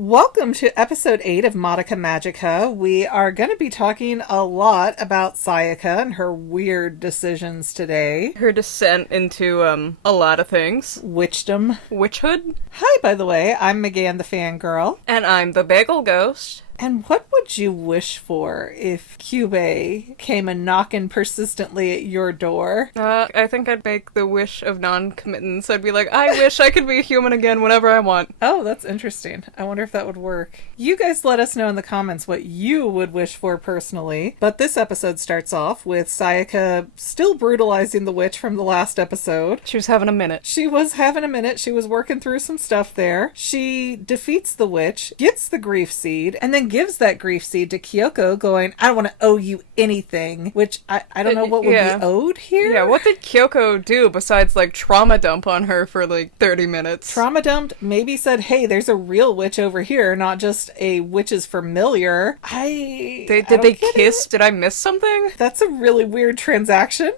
Welcome to episode 8 of Madoka Magica. We are going to be talking a lot about Sayaka and her weird decisions today. Her descent into, a lot of things. Witchdom. Witchhood. Hi, by the way, I'm Megan the Fangirl. And I'm the Bagel Ghost. And what would you wish for if Kyubey came a knocking persistently at your door? I think I'd make the wish of non-committance. I'd be like, I wish I could be a human again whenever I want. Oh, that's interesting. I wonder if that would work. You guys let us know in the comments what you would wish for personally. But this episode starts off with Sayaka still brutalizing the witch from the last episode. She was having a minute. She was having a minute. She was working through some stuff there. She defeats the witch, gets the grief seed, and then gives that grief seed to Kyoko going, I don't want to owe you anything, which I don't know what would be owed here. Yeah, what did Kyoko do besides, trauma dump on her for, 30 minutes? Trauma dumped, maybe said, hey, there's a real witch over here, not just a witch's familiar. Did they kiss? Did I miss something? That's a really weird transaction.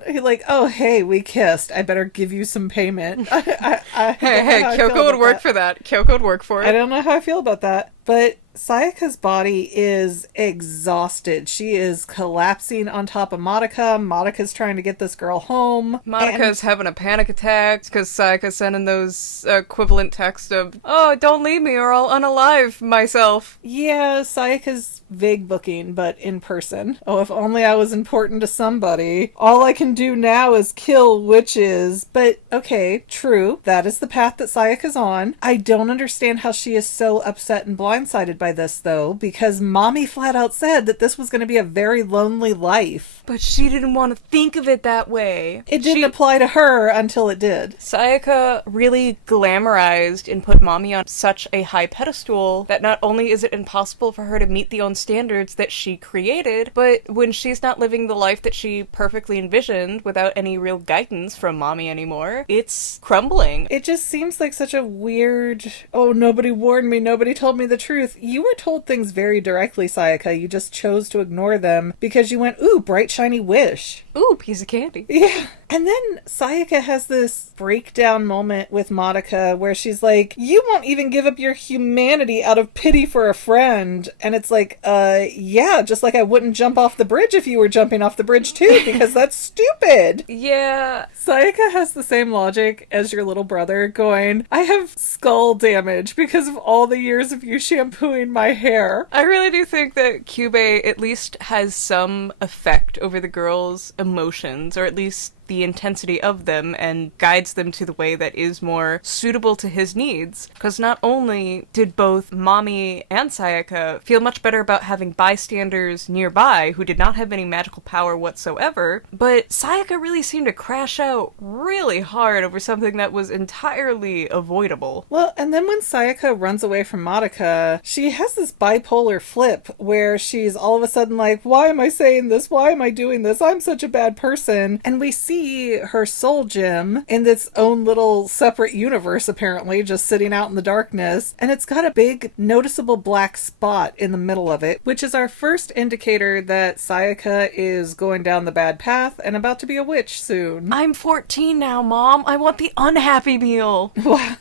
Oh, hey, we kissed. I better give you some payment. Hey, Kyoko would work for that. Kyoko would work for it. I don't know how I feel about that. But Sayaka's body is exhausted. She is collapsing on top of Madoka. Madoka's trying to get this girl home. Madoka's having a panic attack because Sayaka's sending those equivalent texts of, oh, don't leave me or I'll unalive myself. Yeah, Sayaka's vague booking, but in person. Oh, if only I was important to somebody. All I can do now is kill witches. But, okay, true. That is the path that Sayaka's on. I don't understand how she is so upset and blindsided by this, though, because Mommy flat out said that this was going to be a very lonely life. But she didn't want to think of it that way. It didn't apply to her until it did. Sayaka really glamorized and put Mommy on such a high pedestal that not only is it impossible for her to meet the own standards that she created, but when she's not living the life that she perfectly envisioned without any real guidance from Mommy anymore, it's crumbling. It just seems like such a weird, oh, nobody warned me, nobody told me the truth. You were told things very directly, Sayaka. You just chose to ignore them because you went, ooh, bright shiny wish. Ooh, piece of candy. Yeah. And then Sayaka has this breakdown moment with Madoka where she's like, you won't even give up your humanity out of pity for a friend. And it's like, yeah, just like I wouldn't jump off the bridge if you were jumping off the bridge too, because that's stupid. Yeah. Sayaka has the same logic as your little brother going, I have skull damage because of all the years of you shampooing my hair. I really do think that Kyubey at least has some effect over the girls' emotions, or at least the intensity of them, and guides them to the way that is more suitable to his needs. Because not only did both Mommy and Sayaka feel much better about having bystanders nearby who did not have any magical power whatsoever, but Sayaka really seemed to crash out really hard over something that was entirely avoidable. Well, and then when Sayaka runs away from Madoka, she has this bipolar flip where she's all of a sudden like, why am I saying this? Why am I doing this? I'm such a bad person. And we see her soul gem in its own little separate universe, apparently, just sitting out in the darkness. And it's got a big, noticeable black spot in the middle of it, which is our first indicator that Sayaka is going down the bad path and about to be a witch soon. I'm 14 now, Mom. I want the unhappy meal. Wow.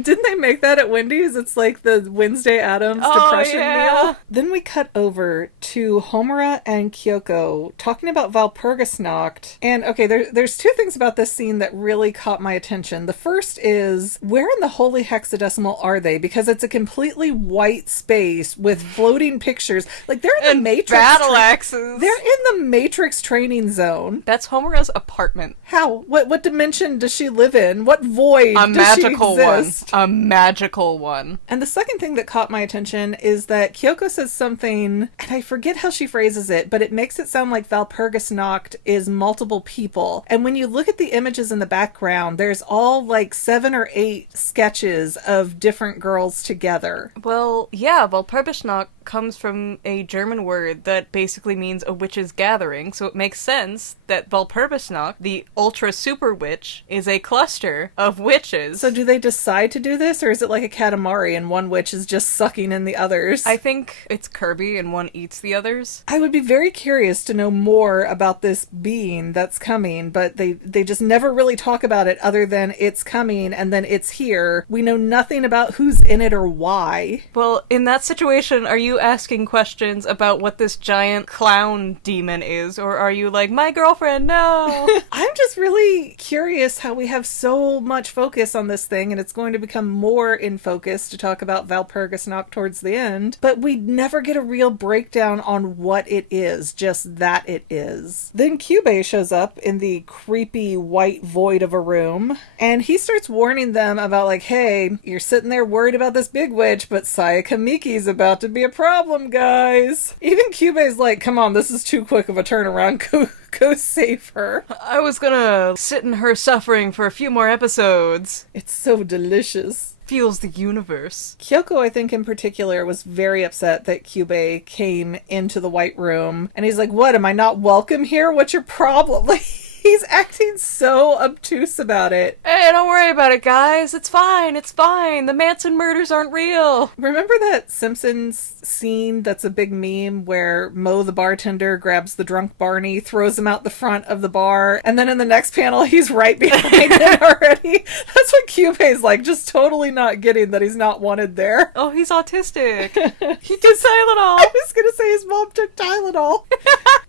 Didn't they make that at Wendy's? It's like the Wednesday Addams depression meal. Then we cut over to Homura and Kyoko talking about Valpergis knocked. And okay, there's two things about this scene that really caught my attention. The first is, where in the holy hexadecimal are they? Because it's a completely white space with floating pictures. Like, they're in the Matrix. Battle axes. They're in the Matrix training zone. That's Homura's apartment. How? What dimension does she live in? What void does she exist? A magical one. And the second thing that caught my attention is that Kyoko says something, and I forget how she phrases it, but it makes it sound like Valpergis knocked is multiple people. And when you look at the images in the background, there's all 7 or 8 sketches of different girls together. Well, yeah, Valpergis knocked comes from a German word that basically means a witch's gathering, so it makes sense that Valpergis, the ultra super witch, is a cluster of witches. So do they decide to do this, or is it like a Katamari and one witch is just sucking in the others? I think it's Kirby and one eats the others. I would be very curious to know more about this being that's coming, but they just never really talk about it other than it's coming and then it's here. We know nothing about who's in it or why. Well, in that situation, are you asking questions about what this giant clown demon is, or are you like, my girlfriend, no? I'm just really curious how we have so much focus on this thing, and it's going to become more in focus to talk about Valpergis towards the end, but we never get a real breakdown on what it is, just that it is. Then Kyubey shows up in the creepy white void of a room, and he starts warning them about like, hey, you're sitting there worried about this big witch, but Sayaka Miki's about to be a problem, guys. Even Kyubey's like, come on, this is too quick of a turnaround. Go save her. I was gonna sit in her suffering for a few more episodes. It's so delicious. Feels the universe. Kyoko, I think in particular, was very upset that Kyubey came into the White Room, and he's like, what, am I not welcome here? What's your problem? Like, he's acting so obtuse about it. Hey, don't worry about it, guys. It's fine. It's fine. The Manson murders aren't real. Remember that Simpsons scene that's a big meme where Moe the bartender grabs the drunk Barney, throws him out the front of the bar, and then in the next panel he's right behind it already? That's what Kyubey's like, just totally not getting that he's not wanted there. Oh, he's autistic. He took Tylenol. I was gonna say his mom took Tylenol.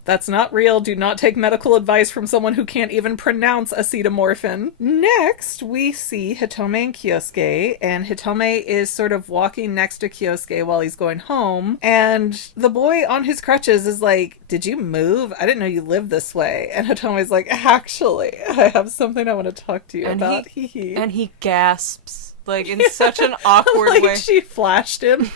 That's not real. Do not take medical advice from someone who can't even pronounce acetaminophen. Next, we see Hitome and Kyosuke, and Hitome is sort of walking next to Kyosuke while he's going home, and the boy on his crutches is like, did you move? I didn't know you lived this way. And Hitome's like, actually, I have something I want to talk to you about. And he gasps, like, in such an awkward like way. She flashed him.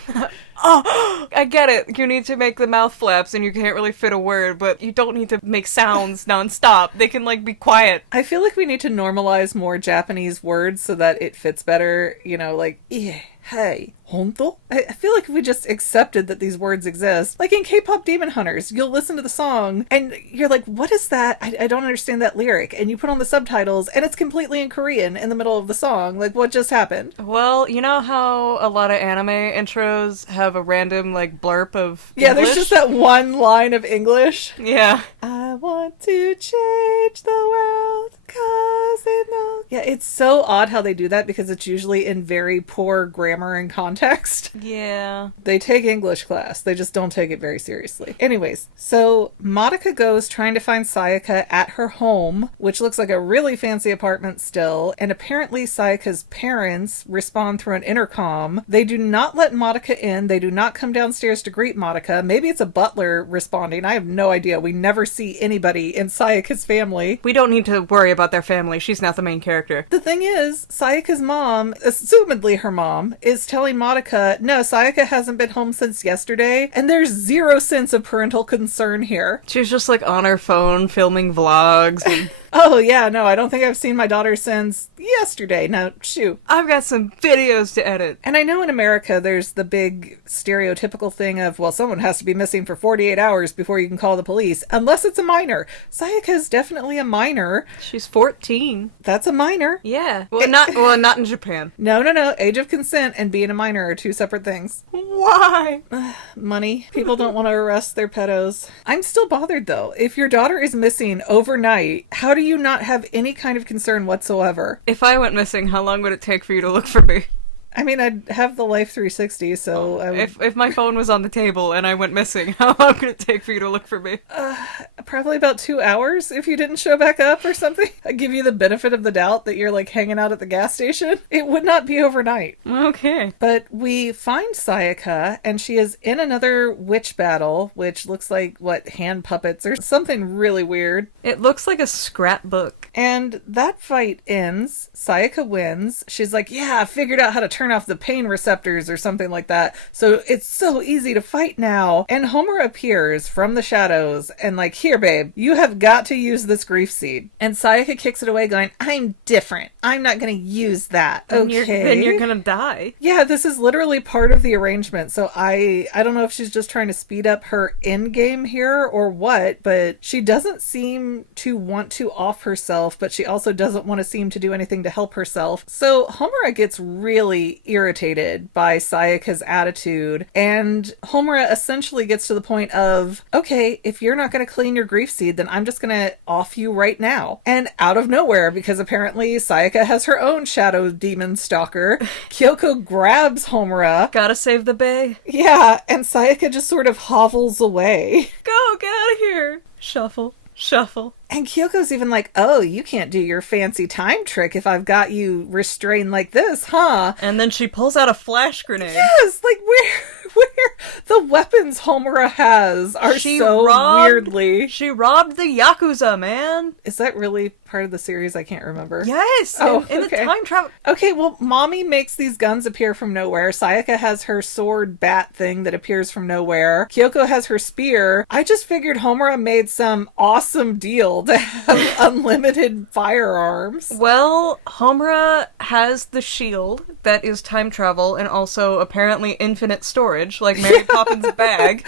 Oh, I get it. You need to make the mouth flaps and you can't really fit a word, but you don't need to make sounds nonstop. They can, like, be quiet. I feel like we need to normalize more Japanese words so that it fits better, you know, like, yeah, hey, honto? I feel like if we just accepted that these words exist, like in K-pop Demon Hunters, you'll listen to the song and you're like, what is that? I don't understand that lyric. And you put on the subtitles and it's completely in Korean in the middle of the song. Like, what just happened? Well, you know how a lot of anime intros have a random, like, blurb of Yeah, English? there's just that one line of English. Yeah. I want to change the world cause they know. Yeah, it's so odd how they do that because it's usually in very poor grammar and context. Yeah. They take English class. They just don't take it very seriously. Anyways, so Madoka goes trying to find Sayaka at her home, which looks like a really fancy apartment still, and apparently Sayaka's parents respond through an intercom. They do not let Madoka in. They do not come downstairs to greet Madoka. Maybe it's a butler responding. I have no idea. We never see anybody in Sayaka's family. We don't need to worry about their family. She's not the main character. The thing is, Sayaka's mom, assumedly her mom, is telling Madoka, no, Sayaka hasn't been home since yesterday, and there's zero sense of parental concern here. She's just, like, on her phone filming vlogs and... Oh, yeah, no, I don't think I've seen my daughter since yesterday. No, shoot. I've got some videos to edit. And I know in America there's the big stereotypical thing of, well, someone has to be missing for 48 hours before you can call the police, unless it's a minor. Sayaka's definitely a minor. She's 14. That's a minor. Yeah. Well, not in Japan. No. Age of consent and being a minor are two separate things. Why? Money. People don't want to arrest their pedos. I'm still bothered, though. If your daughter is missing overnight, how do you not have any kind of concern whatsoever? If I went missing, how long would it take for you to look for me? I mean, I'd have the Life 360, so... If my phone was on the table and I went missing, how long could it take for you to look for me? Probably about 2 hours if you didn't show back up or something. I'd give you the benefit of the doubt that you're, like, hanging out at the gas station. It would not be overnight. Okay. But we find Sayaka, and she is in another witch battle, which looks like, hand puppets or something really weird. It looks like a scrapbook. And that fight ends. Sayaka wins. She's like, yeah, I figured out how to turn off the pain receptors or something like that. So it's so easy to fight now. And Homura appears from the shadows and like, here, babe, you have got to use this grief seed. And Sayaka kicks it away going, I'm different. I'm not going to use that. Okay. Then you're going to die. Yeah, this is literally part of the arrangement. So I don't know if she's just trying to speed up her end game here or what, but she doesn't seem to want to off herself, but she also doesn't want to seem to do anything to help herself. So Homura gets really irritated by Sayaka's attitude, and Homura essentially gets to the point of, okay, if you're not going to clean your grief seed, then I'm just going to off you right now. And out of nowhere, because apparently Sayaka has her own shadow demon stalker, Kyoko grabs Homura. Gotta save the bae. Yeah, and Sayaka just sort of hovels away. Go, get out of here. Shuffle, shuffle. And Kyoko's even like, oh, you can't do your fancy time trick if I've got you restrained like this, huh? And then she pulls out a flash grenade. Yes, like where the weapons Homura has are weirdly. She robbed the Yakuza, man. Is that really part of the series? I can't remember. Yes, in the time travel. Okay, well, Mommy makes these guns appear from nowhere. Sayaka has her sword bat thing that appears from nowhere. Kyoko has her spear. I just figured Homura made some awesome deal to have unlimited firearms. Well, Homura has the shield that is time travel and also apparently infinite storage, like Mary Poppins' bag.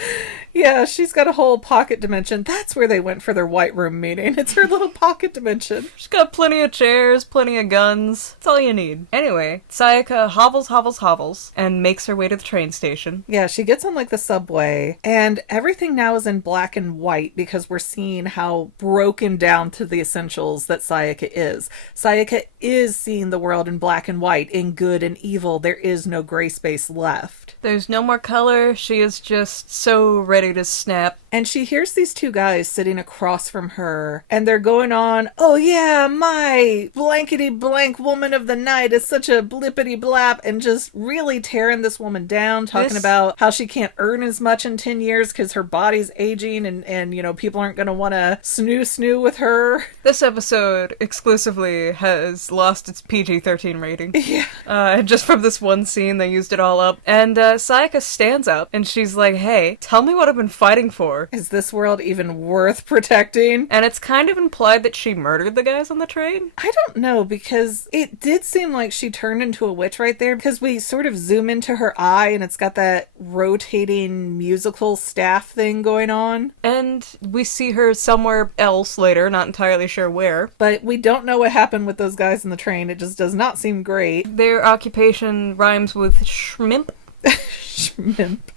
Yeah, she's got a whole pocket dimension. That's where they went for their White Room meeting. It's her little pocket dimension. She's got plenty of chairs, plenty of guns. That's all you need. Anyway, Sayaka hobbles, and makes her way to the train station. Yeah, she gets on like the subway, and everything now is in black and white because we're seeing how broken down to the essentials that Sayaka is. Sayaka is seeing the world in black and white, in good and evil. There is no gray space left. There's no more color. She is just so ready to snap. And she hears these two guys sitting across from her, and they're going on, oh yeah, my blankety blank woman of the night is such a blippity blap, and just really tearing this woman down, talking about how she can't earn as much in 10 years because her body's aging and you know, people aren't going to want to snoo with her. This episode exclusively has lost its PG-13 rating. Yeah. Just from this one scene, they used it all up. And Sayaka stands up, and she's like, hey, tell me what I've been fighting for. Is this world even worth protecting? And it's kind of implied that she murdered the guys on the train. I don't know, because it did seem like she turned into a witch right there, because we sort of zoom into her eye and it's got that rotating musical staff thing going on. And we see her somewhere else later, not entirely sure where. But we don't know what happened with those guys in the train. It just does not seem great. Their occupation rhymes with shrimp. Shrimp.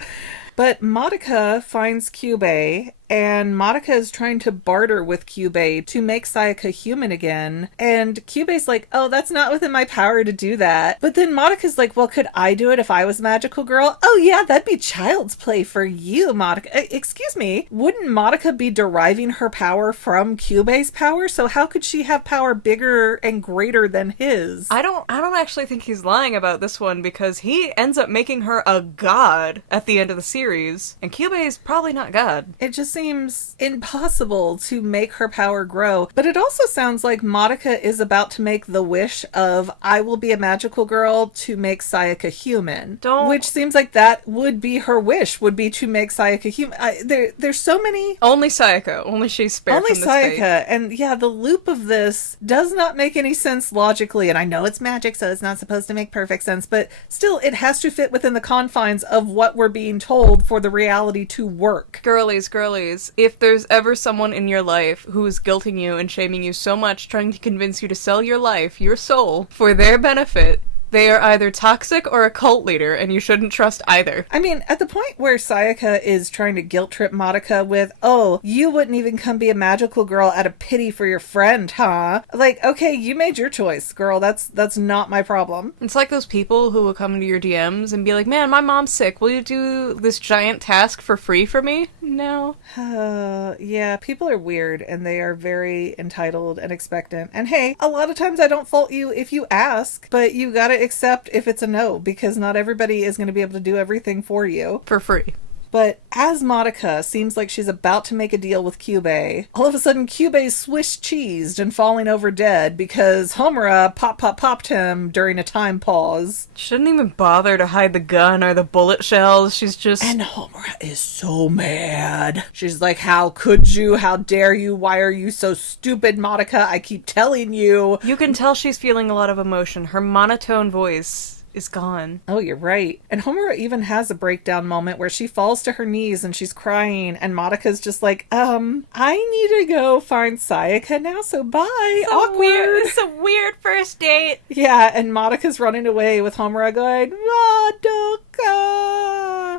But Madoka finds Kyubey, and Madoka is trying to barter with Kyubey to make Sayaka human again. And Kyubey's like, oh, that's not within my power to do that. But then Madoka's like, well, could I do it if I was a magical girl? Oh yeah, that'd be child's play for you, Madoka. Excuse me, wouldn't Madoka be deriving her power from Kyubey's power? So how could she have power bigger and greater than his? I don't actually think he's lying about this one, because he ends up making her a god at the end of the series. And Kyubey's probably not god. It just seems impossible to make her power grow. But it also sounds like Madoka is about to make the wish of, I will be a magical girl to make Sayaka human. Which seems like that would be her wish, would be to make Sayaka human. There's so many... Only Sayaka. Only she's spared from this Sayaka. fate. And yeah, the loop of this does not make any sense logically. And I know it's magic, so it's not supposed to make perfect sense. But still, it has to fit within the confines of what we're being told for the reality to work. Girlies, if there's ever someone in your life who is guilting you and shaming you so much, trying to convince you to sell your life, your soul, for their benefit, they are either toxic or a cult leader, and you shouldn't trust either. I mean, at the point where Sayaka is trying to guilt trip Madoka with, oh, you wouldn't even come be a magical girl out of pity for your friend, huh? Like, okay, you made your choice, girl. That's not my problem. It's like those people who will come into your DMs and be like, man, my mom's sick. Will you do this giant task for free for me? No. Yeah, people are weird, and they are very entitled and expectant. And hey, a lot of times I don't fault you if you ask, but you gotta accept if it's a no, because not everybody is going to be able to do everything for you. For free. But as Madoka seems like she's about to make a deal with Kyubey, all of a sudden Kyubey's Swiss-cheesed and falling over dead because Homura popped him during a time pause. She didn't even bother to hide the gun or the bullet shells. She's just... And Homura is so mad. She's like, how could you? How dare you? Why are you so stupid, Madoka? I keep telling you. You can tell she's feeling a lot of emotion. Her monotone voice is gone. Oh, you're right. And Homura even has a breakdown moment where she falls to her knees and she's crying, and Madoka's just like, I need to go find Sayaka now, so bye. So awkward. Weird. It's a weird first date. Yeah, and Madoka's running away with Homura going, Madoka,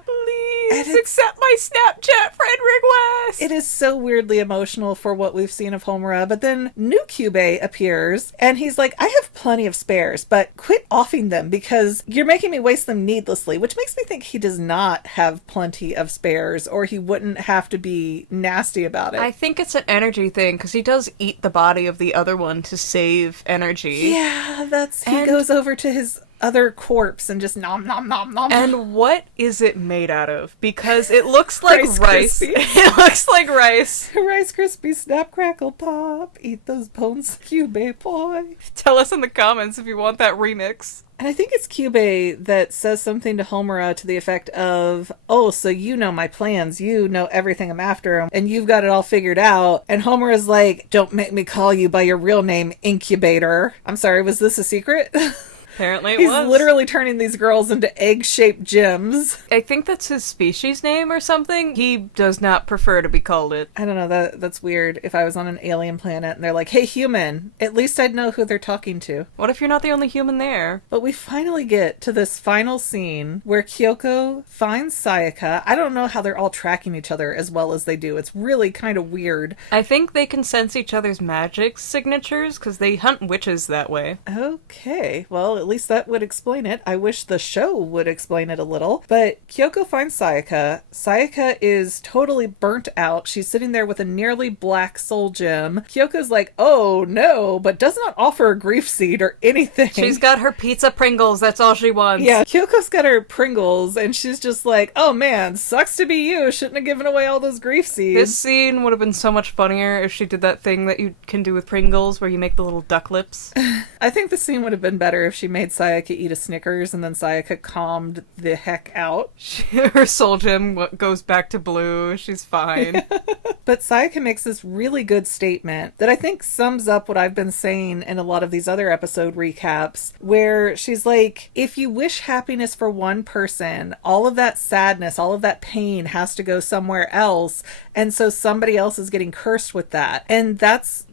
please accept my Snapchat friend request. It is so weirdly emotional for what we've seen of Homura, but then new Kyubey appears, and he's like, I have plenty of spares, but quit offing them because you're making me waste them needlessly, which makes me think he does not have plenty of spares, or he wouldn't have to be nasty about it. I think it's an energy thing, because he does eat the body of the other one to save energy. Yeah, he goes over to his other corpse and just nom nom nom nom. And what is it made out of? Because it looks like rice. Krispies. It looks like rice. Rice Krispies, snap, crackle, pop. Eat those bones, Kyubey boy. Tell us in the comments if you want that remix. And I think it's Kyubey that says something to Homura to the effect of, oh, so you know my plans, you know everything I'm after, and you've got it all figured out. And Homura's like, don't make me call you by your real name, Incubator. I'm sorry, was this a secret? Apparently it He's was. literally turning these girls into egg-shaped gems. I think that's his species name or something. He does not prefer to be called it. I don't know, that's weird. If I was on an alien planet and they're like, hey, human, at least I'd know who they're talking to. What if you're not the only human there? But we finally get to this final scene where Kyoko finds Sayaka. I don't know how they're all tracking each other as well as they do. It's really kind of weird. I think they can sense each other's magic signatures because they hunt witches that way. Okay, well, at least that would explain it. I wish the show would explain it a little. But Kyoko finds Sayaka. Sayaka is totally burnt out. She's sitting there with a nearly black soul gem. Kyoko's like, oh no, but does not offer a grief seed or anything. She's got her pizza Pringles. That's all she wants. Yeah, Kyoko's got her Pringles, and she's just like, oh man, sucks to be you. Shouldn't have given away all those grief seeds. This scene would have been so much funnier if she did that thing that you can do with Pringles where you make the little duck lips. I think the scene would have been better if she made Sayaka eat a Snickers and then Sayaka calmed the heck out. Her soul gem goes back to blue. She's fine. But Sayaka makes this really good statement that I think sums up what I've been saying in a lot of these other episode recaps, where she's like, if you wish happiness for one person, all of that sadness, all of that pain has to go somewhere else, and so somebody else is getting cursed with that. And that's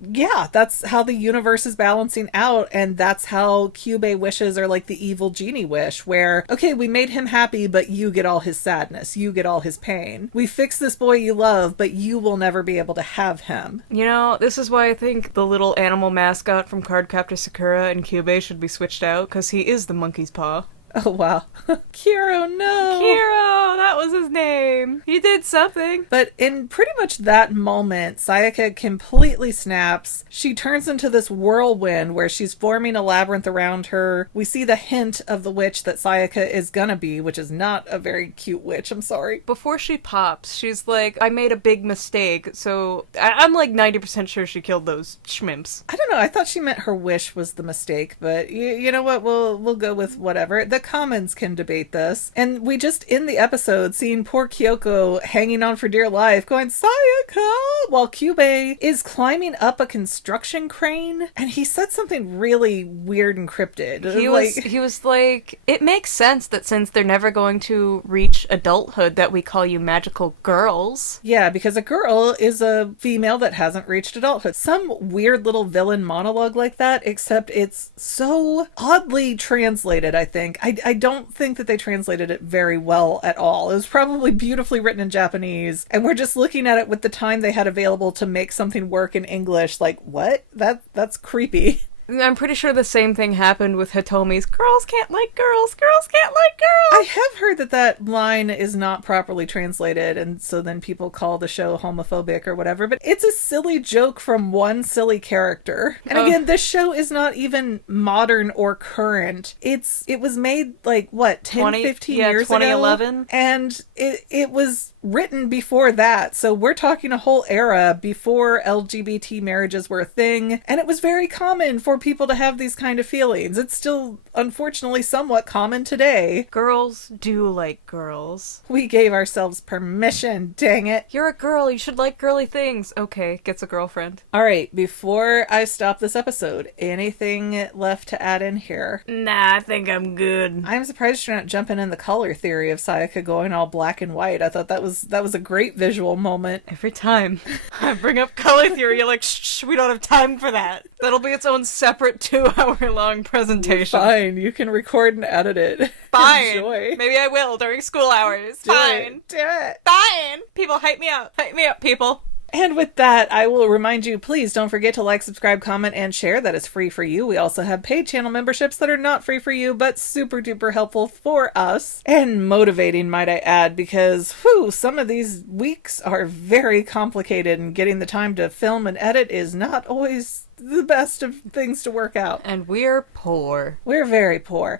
how the universe is balancing out, and that's how Kyubey wishes are like the evil genie wish, where, okay, we made him happy, but you get all his sadness, you get all his pain. We fixed this boy you love, but you will never be able to have him. You know, this is why I think the little animal mascot from Cardcaptor Sakura and Kyubey should be switched out, because he is the monkey's paw. Oh, wow. Kiro, no! Kiro! That was his name! He did something! But in pretty much that moment, Sayaka completely snaps. She turns into this whirlwind where she's forming a labyrinth around her. We see the hint of the witch that Sayaka is gonna be, which is not a very cute witch, I'm sorry. Before she pops, she's like, I made a big mistake, so I'm like 90% sure she killed those schmimps. I don't know, I thought she meant her wish was the mistake, but you know what, we'll go with whatever. The comments can debate this. And we just end the episode seeing poor Kyoko hanging on for dear life, going, Sayaka! While Kyubey is climbing up a construction crane, and he said something really weird and cryptid. He was like, it makes sense that since they're never going to reach adulthood that we call you magical girls. Yeah, because a girl is a female that hasn't reached adulthood. Some weird little villain monologue like that, except it's so oddly translated, I think. I don't think that they translated it very well at all. It was probably beautifully written in Japanese, and we're just looking at it with the time they had available to make something work in English, like, what? That's creepy. I'm pretty sure the same thing happened with Hitomi's girls can't like girls, girls can't like I girls. have heard that line is not properly translated, and so then people call the show homophobic or whatever, but it's a silly joke from one silly character. And again, this show is not even modern or current. It was made like, what, 10, 15 years 2011. ago? And it was written before that, so we're talking a whole era before LGBT marriages were a thing, and it was very common for people to have these kind of feelings. It's still, unfortunately, somewhat common today. Girls do like girls. We gave ourselves permission, dang it. You're a girl, you should like girly things. Okay, gets a girlfriend. All right, before I stop this episode, anything left to add in here? Nah, I think I'm good. I'm surprised you're not jumping in the color theory of Sayaka going all black and white. I thought that was a great visual moment. Every time I bring up color theory, you're like, shh, we don't have time for that. That'll be its own separate 2-hour-long presentation. Fine, you can record and edit it. Fine. Enjoy. Maybe I will during school hours. Fine. Do it. Fine. People, hype me up. Hype me up, people. And with that, I will remind you, please don't forget to like, subscribe, comment, and share. That is free for you. We also have paid channel memberships that are not free for you, but super duper helpful for us. And motivating, might I add, because, whew, some of these weeks are very complicated, and getting the time to film and edit is not always the best of things to work out. And we're poor. We're very poor.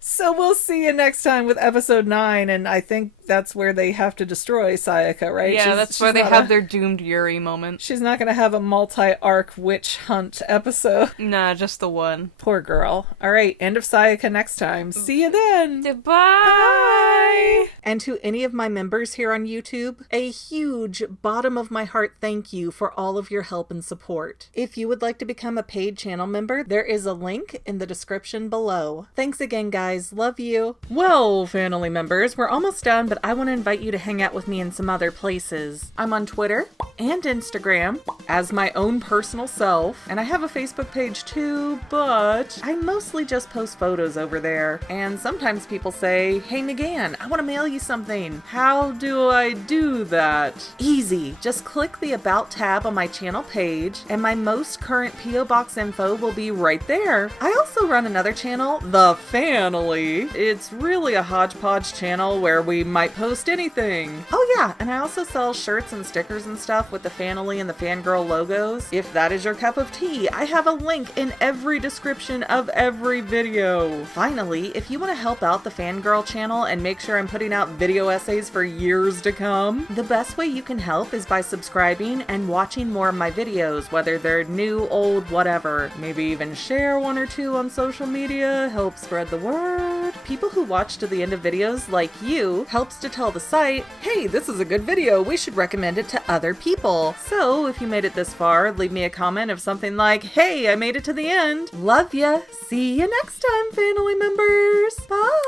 So we'll see you next time with episode 9, and I think that's where they have to destroy Sayaka, right? Yeah, that's where they have their doomed Yuri moment. She's not going to have a multi-arc witch hunt episode. Nah, just the one. Poor girl. All right, end of Sayaka next time. See you then. Goodbye. Bye. And to any of my members here on YouTube, a huge bottom of my heart thank you for all of your help and support. If you would like to become a paid channel member, there is a link in the description below. Thanks again, guys. Love you. Well, family members, we're almost done, but I want to invite you to hang out with me in some other places. I'm on Twitter and Instagram as my own personal self, and I have a Facebook page too, but I mostly just post photos over there. And sometimes people say, hey McGann, I want to mail you something. How do I do that? Easy. Just click the About tab on my channel page, and my most current P.O. Box info will be right there. I also run another channel, The Family. It's really a hodgepodge channel where we might post anything. Oh yeah, and I also sell shirts and stickers and stuff with the Family and the Fangirl logos. If that is your cup of tea, I have a link in every description of every video. Finally, if you want to help out the Fangirl channel and make sure I'm putting out video essays for years to come, the best way you can help is by subscribing and watching more of my videos, whether they're new, old, whatever. Maybe even share one or two on social media, help spread the word. People who watch to the end of videos, like you, helps to tell the site, hey, this is a good video, we should recommend it to other people. So if you made it this far, leave me a comment of something like, hey, I made it to the end. Love ya. See you next time, family members. Bye.